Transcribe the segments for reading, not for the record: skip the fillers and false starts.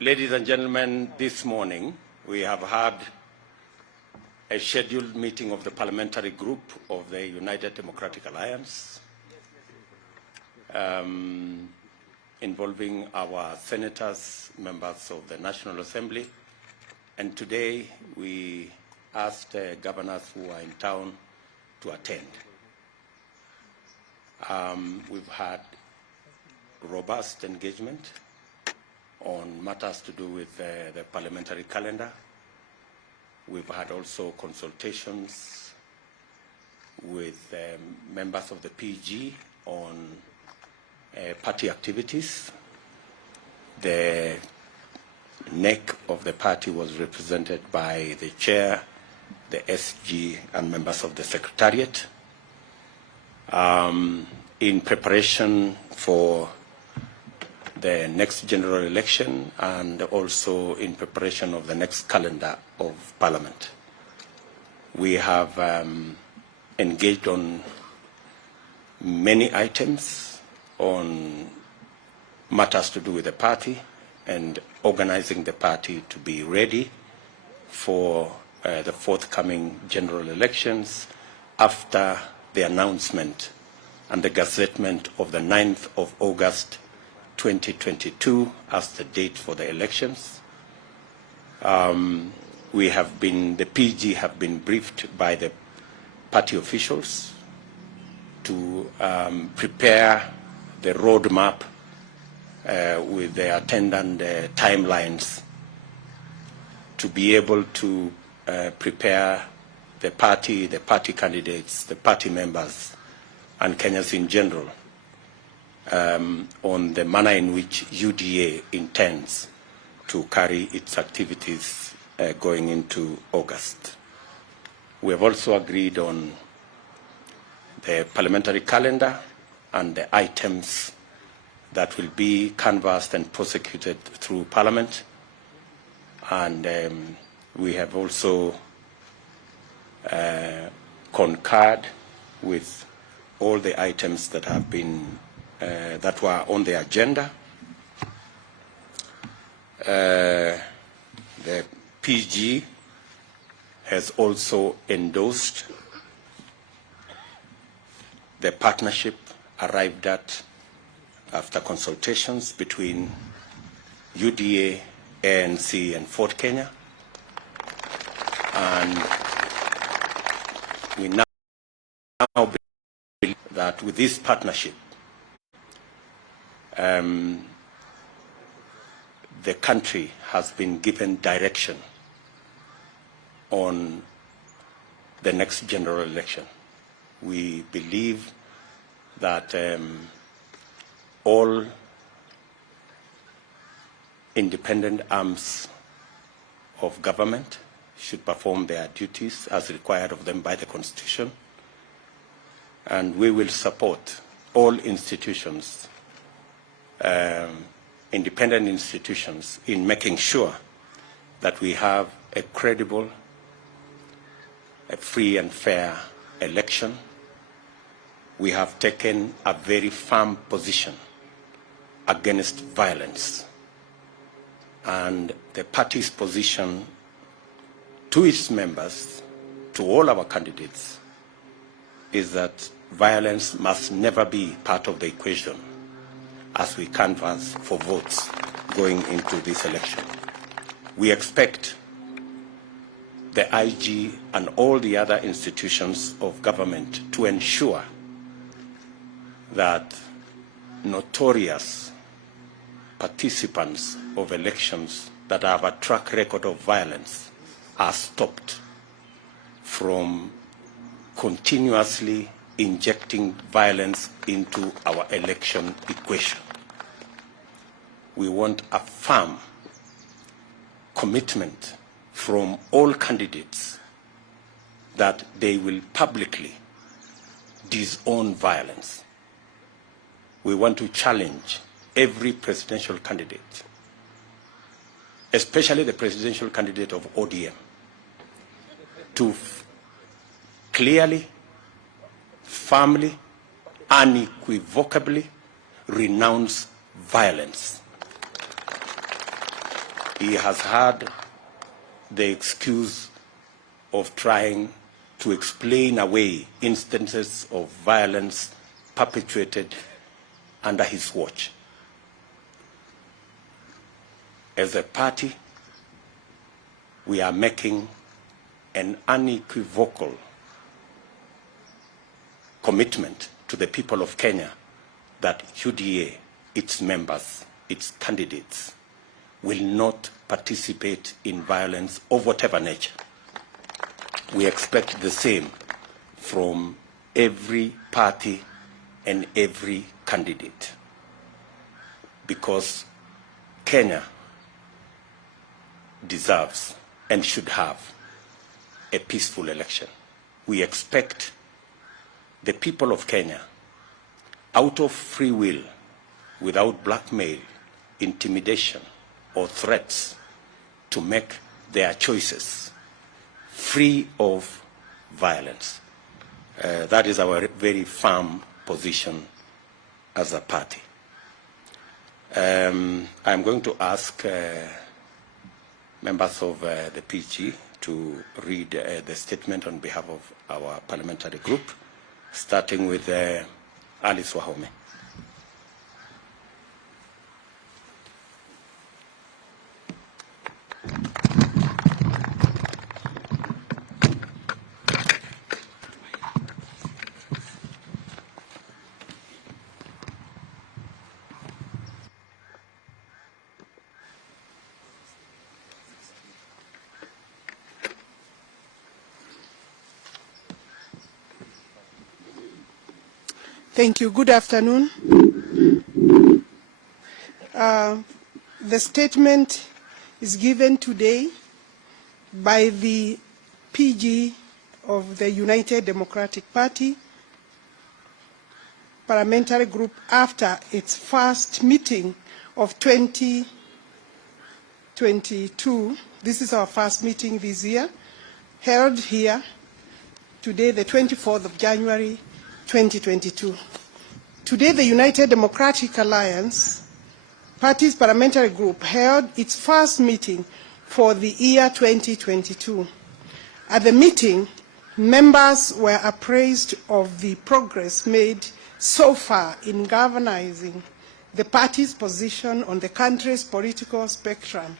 Ladies and gentlemen, this morning we have had a scheduled meeting of the parliamentary group of the United Democratic Alliance involving our senators, members of the National Assembly, and today we asked governors who are in town to attend. We've had robust engagement on matters to do with the parliamentary calendar. We've had also consultations with members of the PG on party activities. The neck of the party was represented by the chair, the SG, and members of the secretariat. In preparation for the next general election and also in preparation of the next calendar of Parliament. We have engaged on many items on matters to do with the party and organizing the party to be ready for the forthcoming general elections after the announcement and the gazettement of the 9th of August 2022 as the date for the elections. The PG have been briefed by the party officials to prepare the roadmap with the attendant timelines to be able to prepare the party candidates, the party members, and Kenyans in general on the manner in which UDA intends to carry its activities going into August. We have also agreed on the parliamentary calendar and the items that will be canvassed and prosecuted through Parliament. And we have also concurred with all the items that have been that were on the agenda. The PG has also endorsed the partnership arrived at after consultations between UDA, ANC, and Ford Kenya. And we now believe that with this partnership, the country has been given direction on the next general election. We believe that all independent arms of government should perform their duties as required of them by the Constitution, and we will support all institutions, independent institutions, in making sure that we have a credible, a free and fair election. We have taken a very firm position against violence, and the party's position to its members, to all our candidates, is that violence must never be part of the equation as we canvass for votes going into this election. We expect the IG and all the other institutions of government to ensure that notorious participants of elections that have a track record of violence are stopped from continuously injecting violence into our election equation. We want a firm commitment from all candidates that they will publicly disown violence. We want to challenge every presidential candidate, especially the presidential candidate of ODM, to clearly, firmly, unequivocally renounce violence. He has had the excuse of trying to explain away instances of violence perpetrated under his watch. As a party, we are making an unequivocal commitment to the people of Kenya that UDA, its members, its candidates, will not participate in violence of whatever nature. We expect the same from every party and every candidate, because Kenya deserves and should have a peaceful election. We expect the people of Kenya, out of free will, without blackmail, intimidation, or threats, to make their choices free of violence. That is our very firm position as a party. I'm going to ask members of the PG to read the statement on behalf of our parliamentary group, starting with Alice Wahome. Thank you. Good afternoon. The statement is given today by the PG of the United Democratic Party parliamentary group after its first meeting of 2022. This is our first meeting this year, held here today, the 24th of January, 2022. Today, the United Democratic Alliance Party's parliamentary group held its first meeting for the year 2022. At the meeting, members were appraised of the progress made so far in galvanizing the party's position on the country's political spectrum.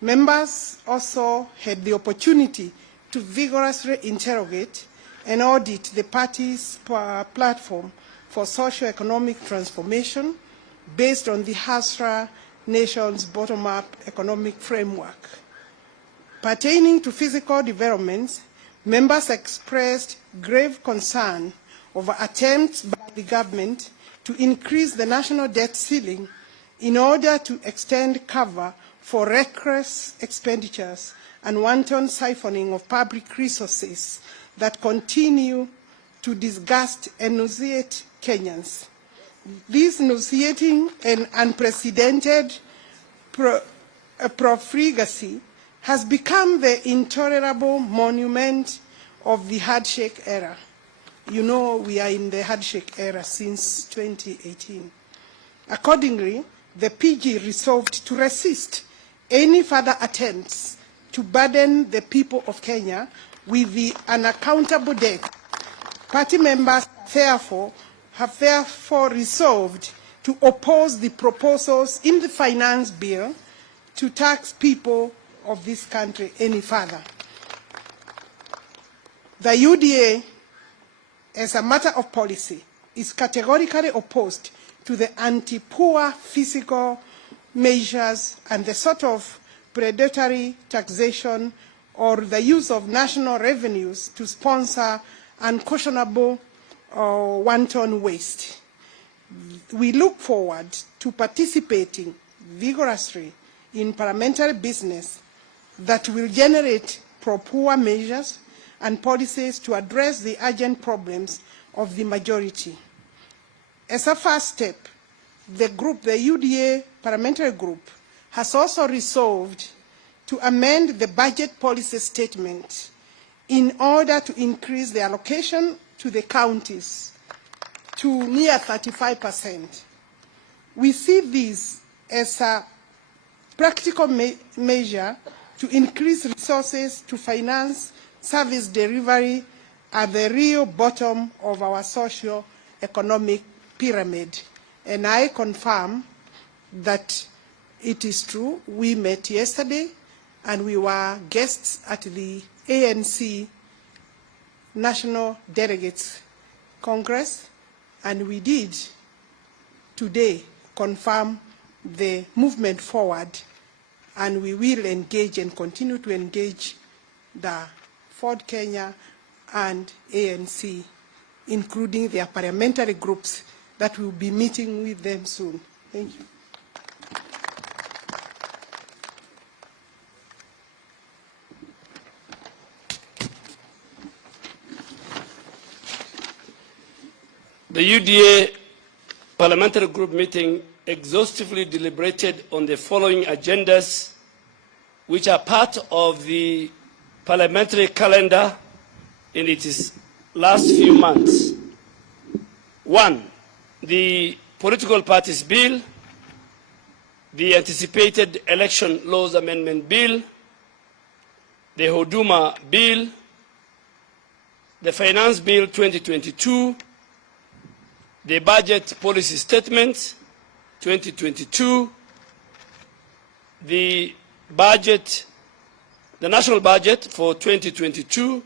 Members also had the opportunity to vigorously interrogate and audit the party's platform for socio-economic transformation based on the Hasra Nation's bottom-up economic framework. Pertaining to physical developments, members expressed grave concern over attempts by the government to increase the national debt ceiling in order to extend cover for reckless expenditures and wanton siphoning of public resources that continue to disgust and nauseate Kenyans. This nauseating and unprecedented profligacy has become the intolerable monument of the handshake era. You know, we are in the handshake era since 2018. Accordingly, the PG resolved to resist any further attempts to burden the people of Kenya with the unaccountable debt. Party members have therefore resolved to oppose the proposals in the finance bill to tax people of this country any further. The UDA, as a matter of policy, is categorically opposed to the anti-poor fiscal measures and the sort of predatory taxation or the use of national revenues to sponsor unconscionable or wanton waste. We look forward to participating vigorously in parliamentary business that will generate proper measures and policies to address the urgent problems of the majority. As a first step, the UDA parliamentary group, has also resolved to amend the budget policy statement in order to increase the allocation to the counties to near 35%. We see this as a practical measure to increase resources to finance service delivery at the real bottom of our socio-economic pyramid. And I confirm that it is true. We met yesterday and we were guests at the ANC National Delegates Congress, and we did today confirm the movement forward, and we will engage and continue to engage the Ford Kenya and ANC, including their parliamentary groups that will be meeting with them soon. Thank you. The UDA Parliamentary Group meeting exhaustively deliberated on the following agendas, which are part of the parliamentary calendar in its last few months. 1, the Political Parties Bill, the anticipated Election Laws Amendment Bill, the Huduma Bill, the Finance Bill 2022, the Budget Policy Statement 2022, the National Budget for 2022,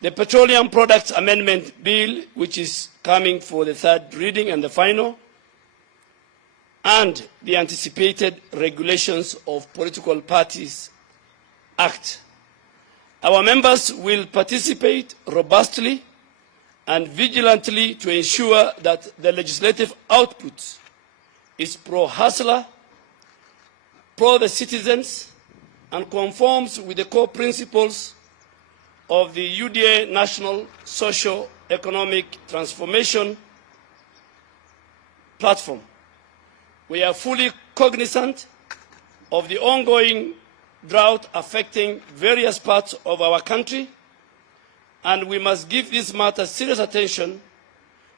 the Petroleum Products Amendment Bill, which is coming for the third reading and the final, and the anticipated Regulations of Political Parties Act. Our members will participate robustly and vigilantly to ensure that the legislative output is pro-hustler, pro-the citizens, and conforms with the core principles of the UDA National Socio-Economic Transformation Platform. We are fully cognizant of the ongoing drought affecting various parts of our country, and we must give this matter serious attention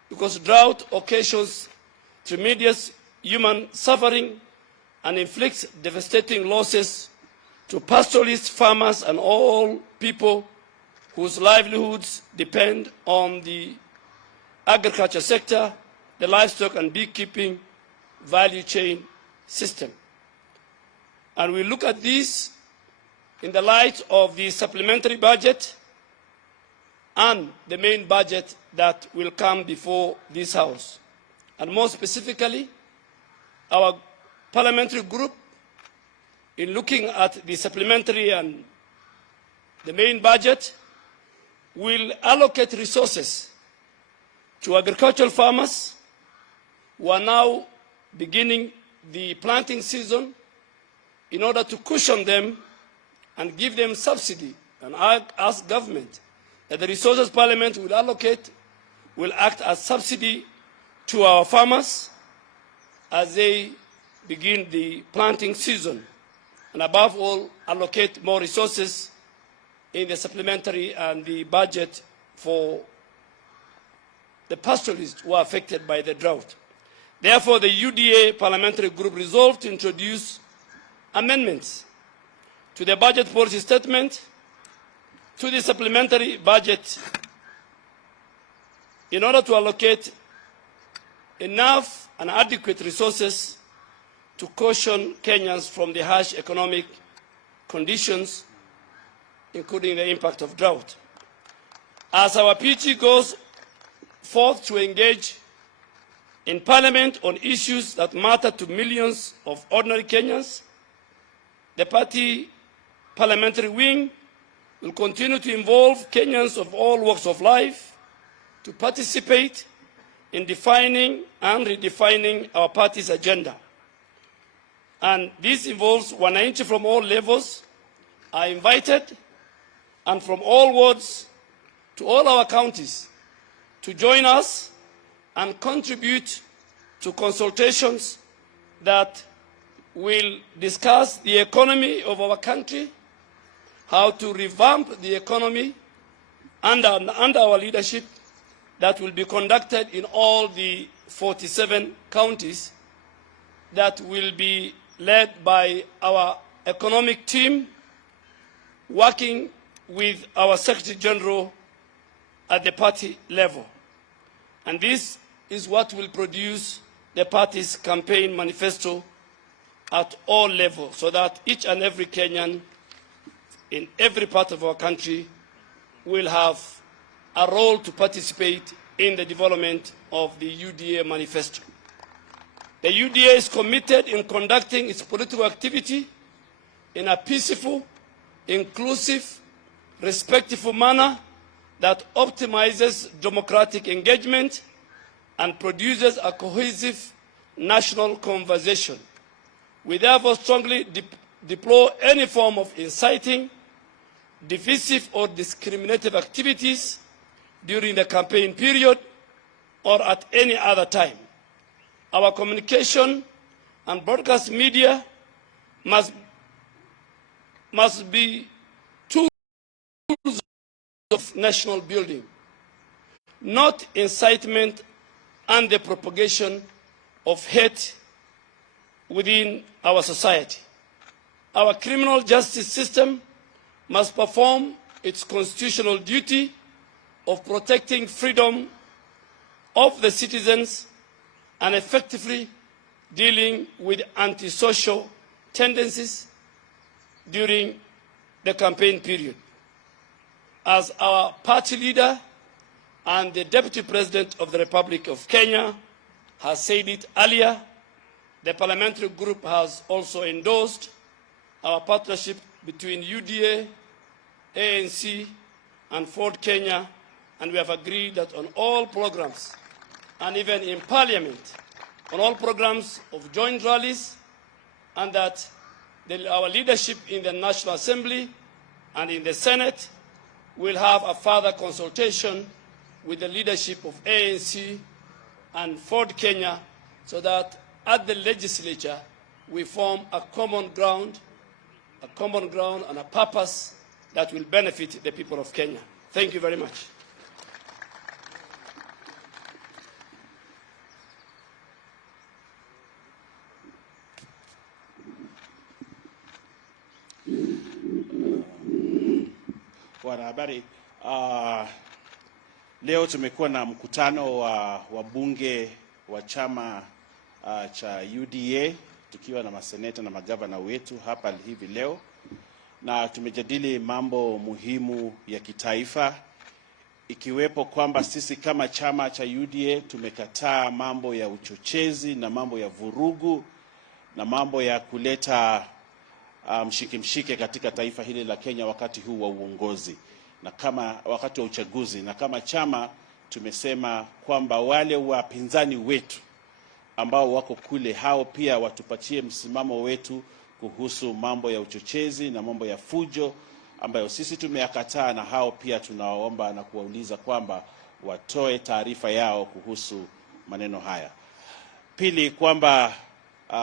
because drought occasions tremendous human suffering and inflicts devastating losses to pastoralists, farmers, and all people whose livelihoods depend on the agriculture sector, the livestock and beekeeping value chain system. And we look at this in the light of the supplementary budget and the main budget that will come before this House. And more specifically, our parliamentary group, in looking at the supplementary and the main budget, will allocate resources to agricultural farmers who are now beginning the planting season in order to cushion them and give them subsidy. And I ask government that the resources Parliament will allocate will act as subsidy to our farmers as they begin the planting season. And above all, allocate more resources in the supplementary and the budget for the pastoralists who are affected by the drought. Therefore, the UDA Parliamentary Group resolved to introduce amendments to the budget policy statement, to the supplementary budget, in order to allocate enough and adequate resources to caution Kenyans from the harsh economic conditions, including the impact of drought. As our PG goes forth to engage in Parliament on issues that matter to millions of ordinary Kenyans, the party parliamentary wing will continue to involve Kenyans of all walks of life to participate in defining and redefining our party's agenda. And this involves wananchi from all levels are invited, and from all wards to all our counties, to join us and contribute to consultations that will discuss the economy of our country, how to revamp the economy under our leadership, that will be conducted in all the 47 counties, that will be led by our economic team, working with our Secretary General at the party level. And this is what will produce the party's campaign manifesto at all levels, so that each and every Kenyan in every part of our country will have a role to participate in the development of the UDA manifesto. The UDA is committed in conducting its political activity in a peaceful, inclusive, respectful manner that optimizes democratic engagement and produces a cohesive national conversation. We therefore strongly deplore any form of inciting, divisive or discriminative activities during the campaign period or at any other time. Our communication and broadcast media must be tools of national building, not incitement and the propagation of hate within our society. Our criminal justice system must perform its constitutional duty of protecting freedom of the citizens and effectively dealing with antisocial tendencies during the campaign period. As our party leader and the Deputy President of the Republic of Kenya has said it earlier, the parliamentary group has also endorsed our partnership between UDA, ANC, and Ford Kenya, and we have agreed that on all programs, and even in Parliament, on all programs of joint rallies, and that our leadership in the National Assembly and in the Senate will have a further consultation with the leadership of ANC and Ford Kenya, so that at the legislature we form a common ground and a purpose that will benefit the people of Kenya. Thank you very much. Wanahabari, leo tumekuwa na mkutano wa wabunge wa chama cha UDA tukiwa na maseneta na magavana wetu hapa hivi leo, na tumejadili mambo muhimu ya kitaifa, ikiwepo kwamba sisi kama chama cha UDA tumekataa mambo ya uchochezi na mambo ya vurugu na mambo ya kuleta mshike katika taifa hili la Kenya wakati huu wa uongozi na kama wakati wa uchaguzi. Na kama chama tumesema kwamba wale wapinzani wetu ambao wako kule, hao pia watupatie msimamo wetu kuhusu mambo ya uchochezi na mambo ya fujo ambayo sisi tumeyakataa, na hao pia tunawaomba na kuwauliza kwamba watoe taarifa yao kuhusu maneno haya. Pili, kwamba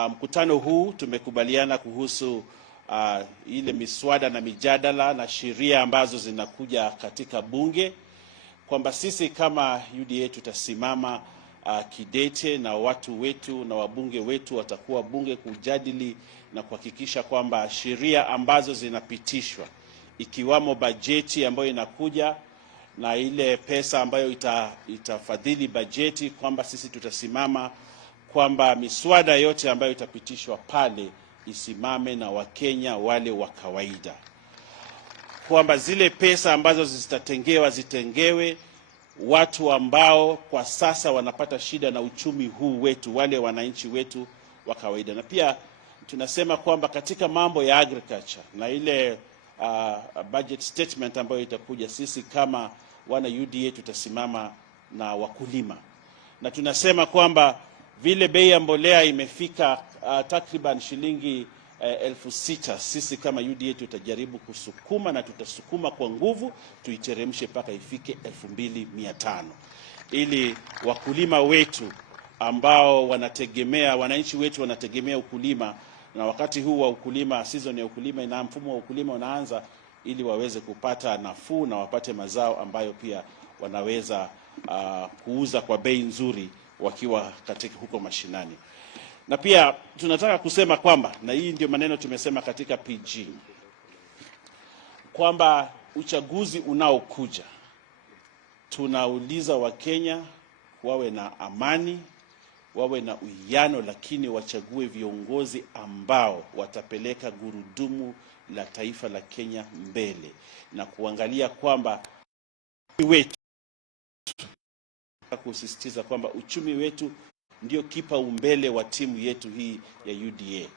mkutano huu tumekubaliana kuhusu ile miswada na mijadala na sheria ambazo zinakuja katika bunge, kwamba sisi kama UDA tutasimama kidete na watu wetu na wabunge wetu watakuwa bunge kujadili na kuhakikisha kwamba sheria ambazo zinapitishwa, ikiwamo bajeti ambayo inakuja na ile pesa ambayo itafadhili bajeti, kwamba sisi tutasimama kwamba miswada yote ambayo itapitishwa pale isimame na Wakenya wale wa kawaida, kwamba zile pesa ambazo zitatengewa zitengewe watu ambao kwa sasa wanapata shida na uchumi huu wetu, wale wananchi wetu wa kawaida. Na pia tunasema kwamba katika mambo ya agriculture na ile budget statement ambayo itakuja, sisi kama wana UDA tutasimama na wakulima, na tunasema kwamba vile bei ya mbolea imefika takriban shilingi 6,000, sisi kama UDA tutajaribu kusukuma na tutasukuma kwa nguvu tuiteremshe mpaka ifike 2,500, ili wakulima wetu ambao wanategemea, wananchi wetu wanategemea ukulima, na wakati huu wa ukulima, season ya ukulima na mfumo wa ukulima unaanza, ili waweze kupata nafuu na wapate mazao ambayo pia wanaweza kuuza kwa bei nzuri wakiwa katika huko mashinani. Na pia tunataka kusema kwamba, na hii ndio maneno tumesema katika PG, kwamba uchaguzi unaokuja tunauliza Wakenya wawe na amani, wawe na uwiano, lakini wachague viongozi ambao watapeleka gurudumu la taifa la Kenya mbele, na kuangalia kwamba wetu, kusisitiza kwamba uchumi wetu ndio kipaumbele wa timu yetu hii ya UDA,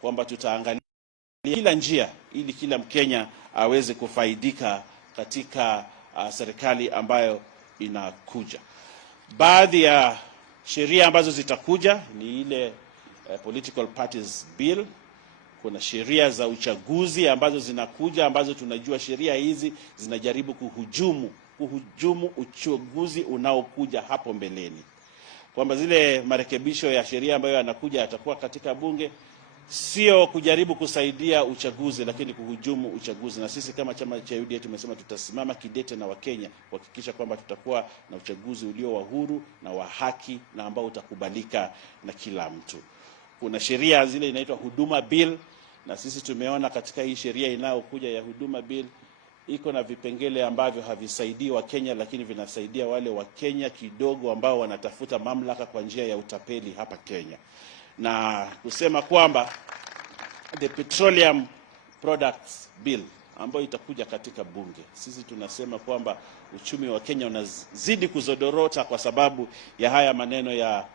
kwamba tutaangalia kila njia ili kila Mkenya aweze kufaidika katika serikali ambayo inakuja. Baadhi ya sheria ambazo zitakuja ni ile Political Parties Bill. Kuna sheria za uchaguzi ambazo zinakuja, ambazo tunajua sheria hizi zinajaribu kuhujumu uchaguzi unaokuja hapo mbeleni, kwamba zile marekebisho ya sheria ambayo yanakuja yatakuwa katika bunge, sio kujaribu kusaidia uchaguzi, lakini kuhujumu uchaguzi. Na sisi kama chama cha UDA tumesema tutasimama kidete na Wakenya kuhakikisha kwamba tutakuwa na uchaguzi ulio wa huru na wa haki na ambao utakubalika na kila mtu. Kuna sheria zile inaitwa Huduma Bill, na sisi tumeona katika hii sheria inayokuja ya Huduma Bill iko na vipengele ambavyo havisaidii Wakenya, lakini vinasaidia wale Wakenya kidogo ambao wanatafuta mamlaka kwa njia ya utapeli hapa Kenya. Na kusema kwamba the Petroleum Products Bill ambayo itakuja katika bunge, sisi tunasema kwamba uchumi wa Kenya unazidi kuzodorota kwa sababu ya haya maneno ya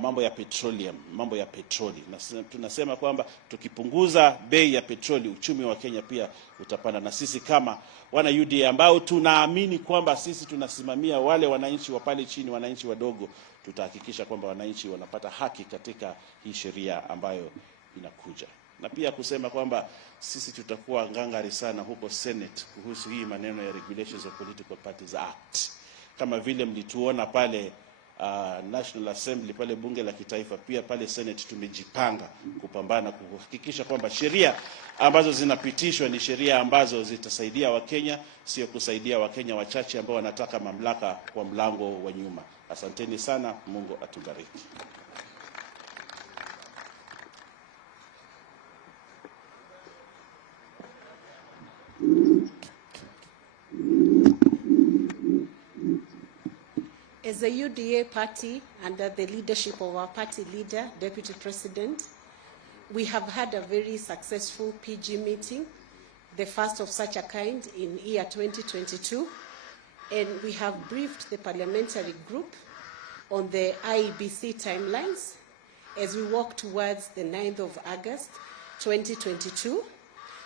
mambo ya petroleum, mambo ya petroli. Na tunasema kwamba tukipunguza bei ya petroli, uchumi wa Kenya pia utapanda. Na sisi kama wana UDA ambao tunaamini kwamba sisi tunasimamia wale wananchi wa pale chini, wananchi wadogo, tutahakikisha kwamba wananchi wanapata haki katika hii sheria ambayo inakuja. Na pia kusema kwamba sisi tutakuwa ngangari sana huko Senate kuhusu hii maneno ya Regulations of Political Parties Act. Kama vile mlituona pale National Assembly, pale bunge la kitaifa, pia pale Senate tumejipanga kupambana kuhakikisha kwamba sheria ambazo zinapitishwa ni sheria ambazo zitasaidia Wakenya, sio kusaidia Wakenya wachache ambao wanataka mamlaka kwa mlango wa nyuma. Asanteni sana, Mungu atubariki. As a UDA party, under the leadership of our party leader, Deputy President, we have had a very successful PG meeting, the first of such a kind in year 2022, and we have briefed the parliamentary group on the IEBC timelines as we walk towards the 9th of August 2022,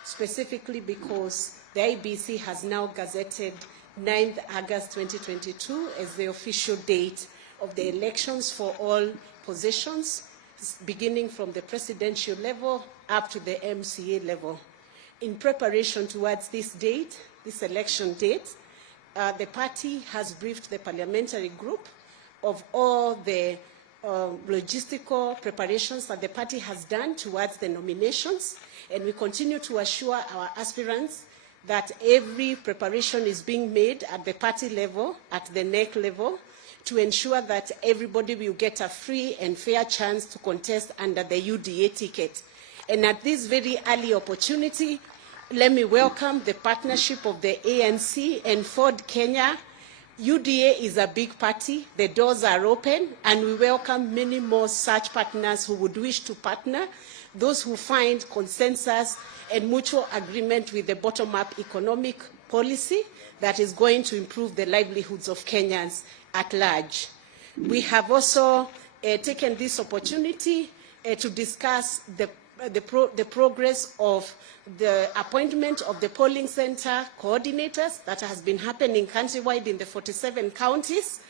specifically because the IEBC has now gazetted 9th August 2022 as the official date of the elections for all positions, beginning from the presidential level up to the MCA level. In preparation towards this date, this election date, the party has briefed the parliamentary group of all the logistical preparations that the party has done towards the nominations, and we continue to assure our aspirants that every preparation is being made at the party level, at the NEC level, to ensure that everybody will get a free and fair chance to contest under the UDA ticket. And at this very early opportunity, let me welcome the partnership of the ANC and Ford Kenya. UDA is a big party, the doors are open, and we welcome many more such partners who would wish to partner, those who find consensus and mutual agreement with the bottom-up economic policy that is going to improve the livelihoods of Kenyans at large. We have also taken this opportunity to discuss the progress of the appointment of the polling center coordinators that has been happening countrywide in the 47 counties.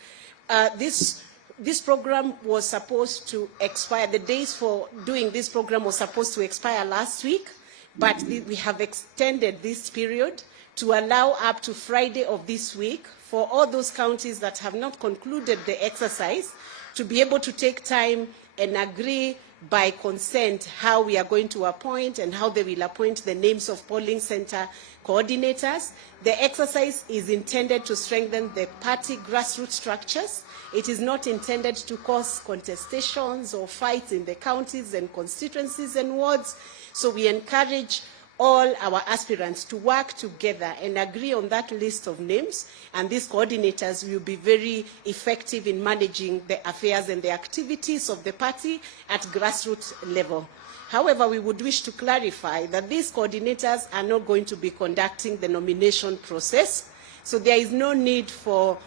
This program was supposed to expire. The days for doing this program was supposed to expire last week, but we have extended this period to allow up to Friday of this week for all those counties that have not concluded the exercise to be able to take time and agree by consent how we are going to appoint and how they will appoint the names of polling center coordinators. The exercise is intended to strengthen the party grassroots structures. It is not intended to cause contestations or fights in the counties and constituencies and wards. So we encourage all our aspirants to work together and agree on that list of names, and these coordinators will be very effective in managing the affairs and the activities of the party at grassroots level. However, we would wish to clarify that these coordinators are not going to be conducting the nomination process, so there is no need for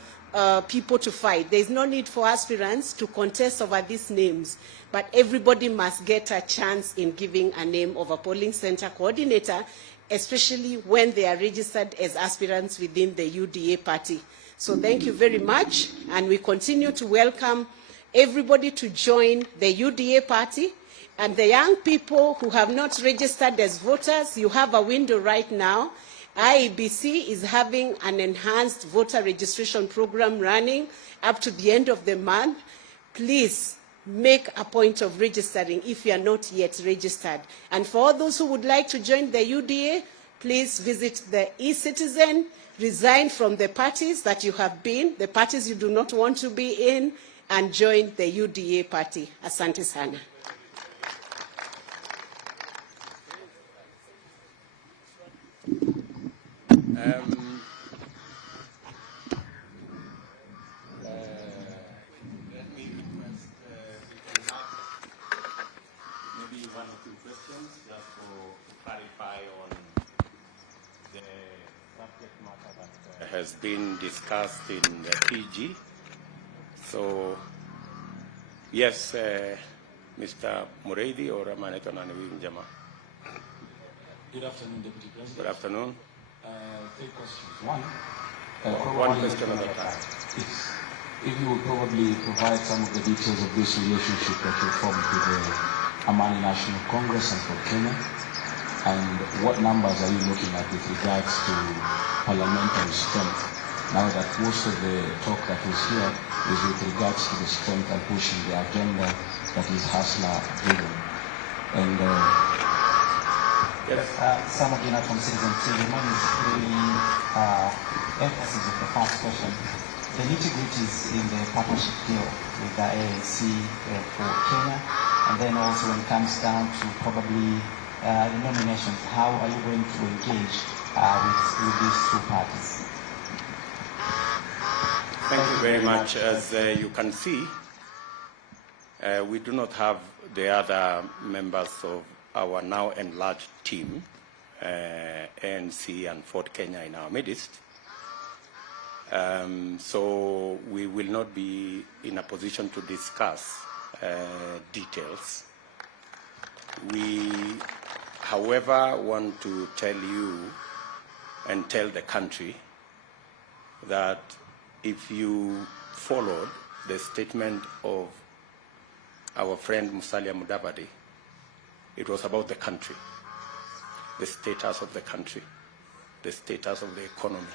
people to fight. There is no need for aspirants to contest over these names, but everybody must get a chance in giving a name of a polling center coordinator, especially when they are registered as aspirants within the UDA party. So thank you very much, and we continue to welcome everybody to join the UDA party. And the young people who have not registered as voters, you have a window right now. IEBC is having an enhanced voter registration program running up to the end of the month. Please make a point of registering if you are not yet registered. And for all those who would like to join the UDA, please visit the eCitizen, resign from the parties that you have been, the parties you do not want to be in, and join the UDA party. Asante sana. Let me request we can have maybe one or two questions just to clarify on the subject matter that has been discussed in the PG. So, yes, Mr. Mureithi or Amaneto Nanewinjama. Good afternoon, Deputy President. Good afternoon. Three questions. One question at a time. If you will probably provide some of the details of this relationship that you formed with the Amani National Congress and for Kenya, and what numbers are you looking at with regards to parliamentary strength, now that most of the talk that is here is with regards to the strength and pushing the agenda that is Hasla driven. And some of you not from Citizen TV. Mine is really emphasis of the first question. The nitty-gritties in the partnership deal with the ANC for Kenya, and then also when it comes down to probably the nominations, how are you going to engage with these two parties? Thank you very much. As you can see, we do not have the other members of our now enlarged team, ANC and Ford Kenya in our midst. So we will not be in a position to discuss details. We, however, want to tell you and tell the country that if you followed the statement of our friend Musalia Mudavadi, it was about the country, the status of the country, the status of the economy,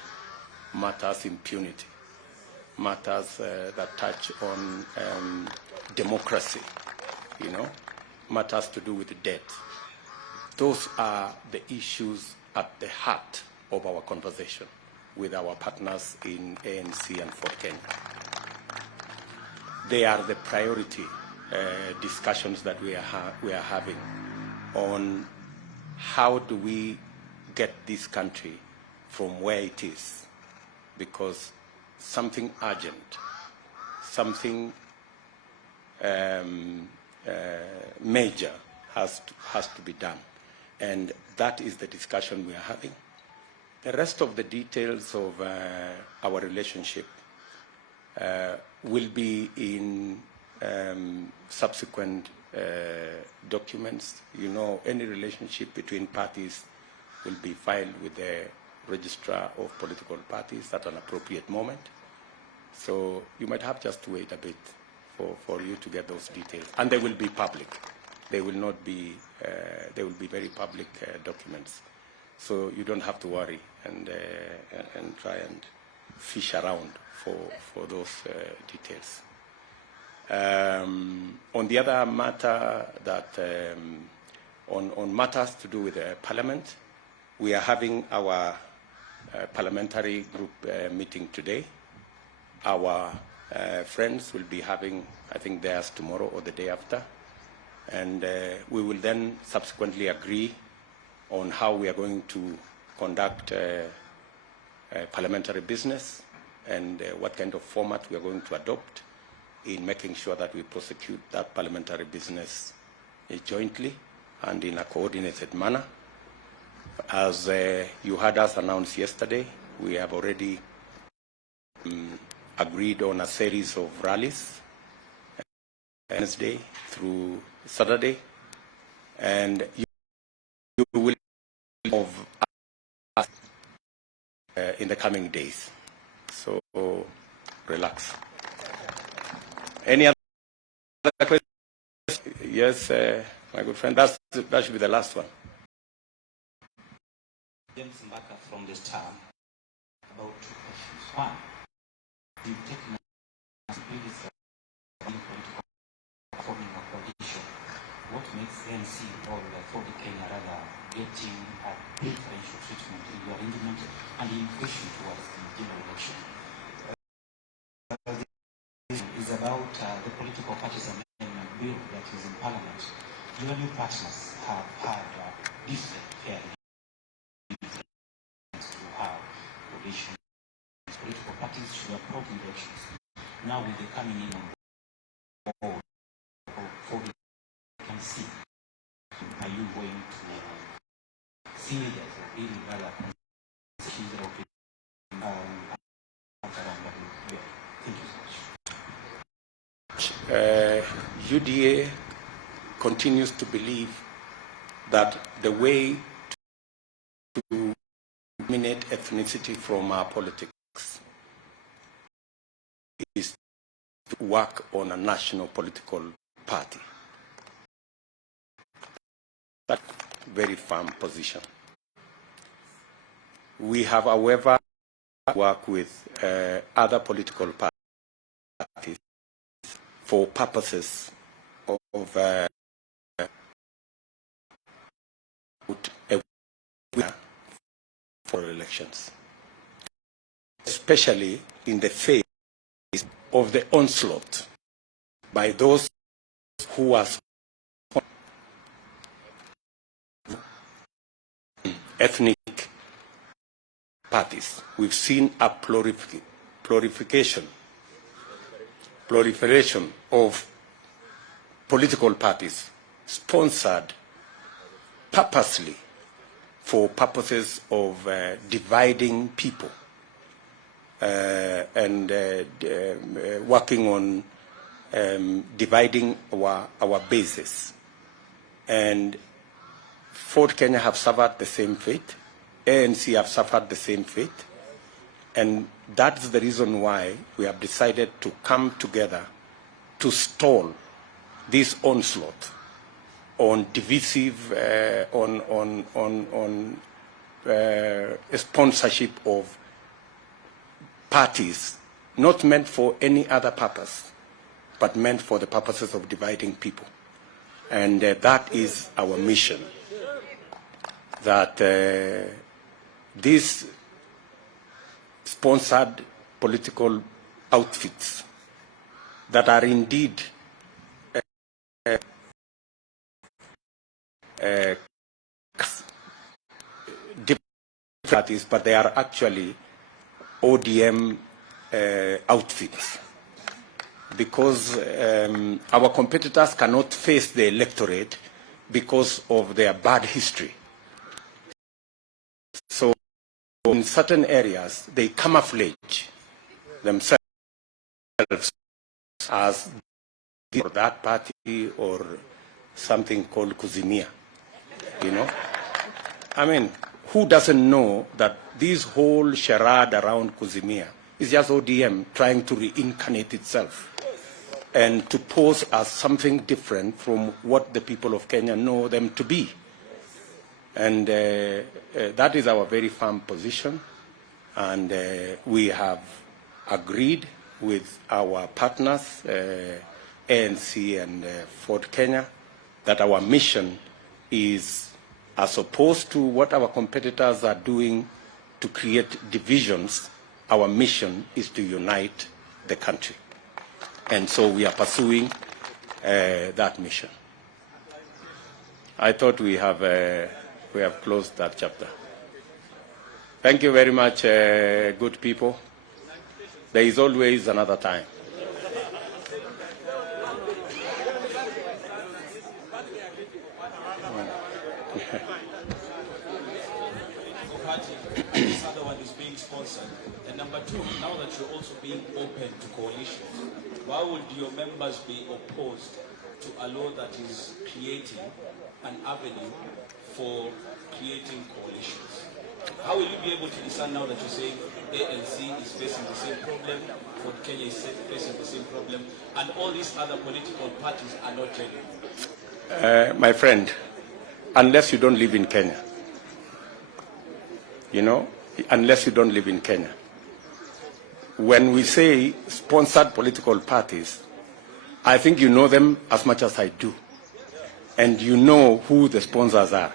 matters impunity, matters that touch on democracy, you know, matters to do with debt. Those are the issues at the heart of our conversation with our partners in ANC and Ford Kenya. They are the priority discussions that we are having on how do we get this country from where it is, because something urgent, something major has to be done, and that is the discussion we are having. The rest of the details of our relationship will be in subsequent documents. You know, any relationship between parties will be filed with the registrar of political parties at an appropriate moment. So you might have just to wait a bit for you to get those details. And they will be public. They will not be, they will be very public documents. So you don't have to worry and try and fish around for those details. On the other matter that, on matters to do with Parliament, we are having our parliamentary group meeting today. Our friends will be having, I think, theirs tomorrow or the day after. And we will then subsequently agree on how we are going to conduct parliamentary business and what kind of format we are going to adopt in making sure that we prosecute that parliamentary business jointly and in a coordinated manner. As you heard us announce yesterday, we have already agreed on a series of rallies Wednesday through Saturday, and you will of us in the coming days. So relax. Any other questions? Yes, my good friend. That should be the last one. James Mbaka from this town. About two questions. One, you've taken a previous political forming a coalition. What makes ANC or for the Kenya rather getting a preferential treatment in your arrangement and in pushing towards the general election? Is about the political parties amendment bill that is in Parliament. Your new partners have had different fairly to how coalitions, political parties should approach elections. Now with the coming in on board for the ANC, are you going to see that really rather conditions that thank you so much. UDA continues to believe that the way to eliminate ethnicity from our politics is to work on a national political party. That's a very firm position. We have, however, worked with other political parties for purposes of for elections, especially in the face of the onslaught by those who are ethnic parties. We've seen a proliferation of political parties sponsored purposely for purposes of dividing people and working on dividing our bases. And Ford Kenya have suffered the same fate. ANC have suffered the same fate. And that's the reason why we have decided to come together to stall this onslaught on divisive, sponsorship of parties not meant for any other purpose, but meant for the purposes of dividing people. And that is our mission, that these sponsored political outfits that are indeed parties, but they are actually ODM outfits, because our competitors cannot face the electorate because of their bad history. So in certain areas, they camouflage themselves as for that party or something called Kuzimia, you know? I mean, who doesn't know that this whole charade around Kuzimia It's just ODM trying to reincarnate itself and to pose as something different from what the people of Kenya know them to be. And that is our very firm position. And we have agreed with our partners, ANC and Ford Kenya, that our mission is, as opposed to what our competitors are doing to create divisions, our mission is to unite the country. And so we are pursuing that mission. I thought we have closed that chapter. Thank you very much, good people. There is always another time. This other one is being sponsored. And number two, now that you're also being open to coalitions, why would your members be opposed to a law that is creating an avenue for creating coalitions? How will you be able to discern now that you're saying ANC is facing the same problem, Ford Kenya is facing the same problem, and all these other political parties are not genuine? My friend, unless you don't live in Kenya, unless you don't live in Kenya. When we say sponsored political parties, I think you know them as much as I do. And you know who the sponsors are.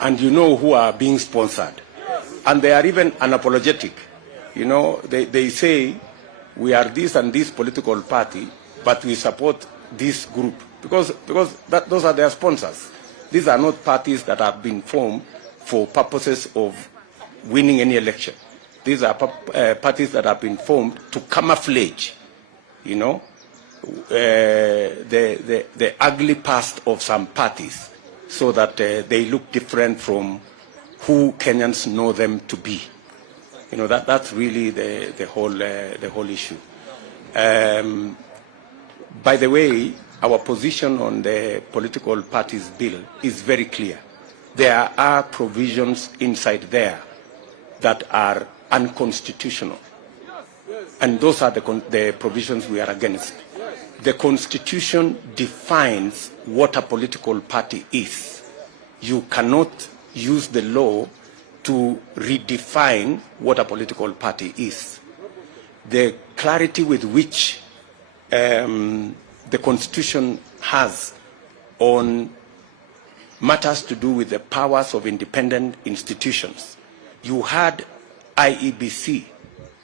And you know who are being sponsored. And they are even unapologetic. They say, we are this and this political party, but we support this group. Because those are their sponsors. These are not parties that have been formed for purposes of winning any election. These are parties that have been formed to camouflage, the ugly past of some parties, so that they look different from who Kenyans know them to be. That's really the whole issue. By the way, our position on the political parties bill is very clear. There are provisions inside there that are unconstitutional. And those are the provisions we are against. The Constitution defines what a political party is. You cannot use the law to redefine what a political party is. The clarity with which the Constitution has on matters to do with the powers of independent institutions. You heard IEBC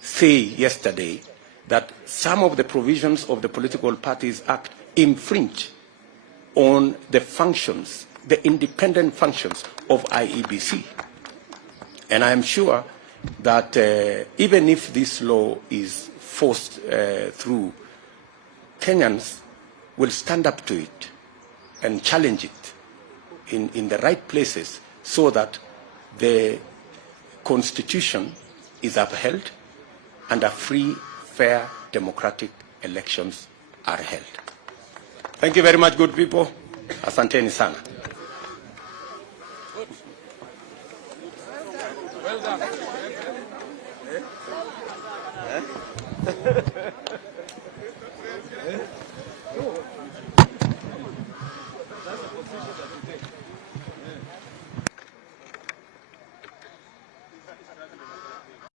say yesterday that some of the provisions of the Political Parties Act infringe on the functions, the independent functions of IEBC. And I am sure that even if this law is forced through, Kenyans will stand up to it and challenge it in the right places so that the Constitution is upheld and a free, fair, democratic elections are held. Thank you very much, good people. Asanteni sana. Well done.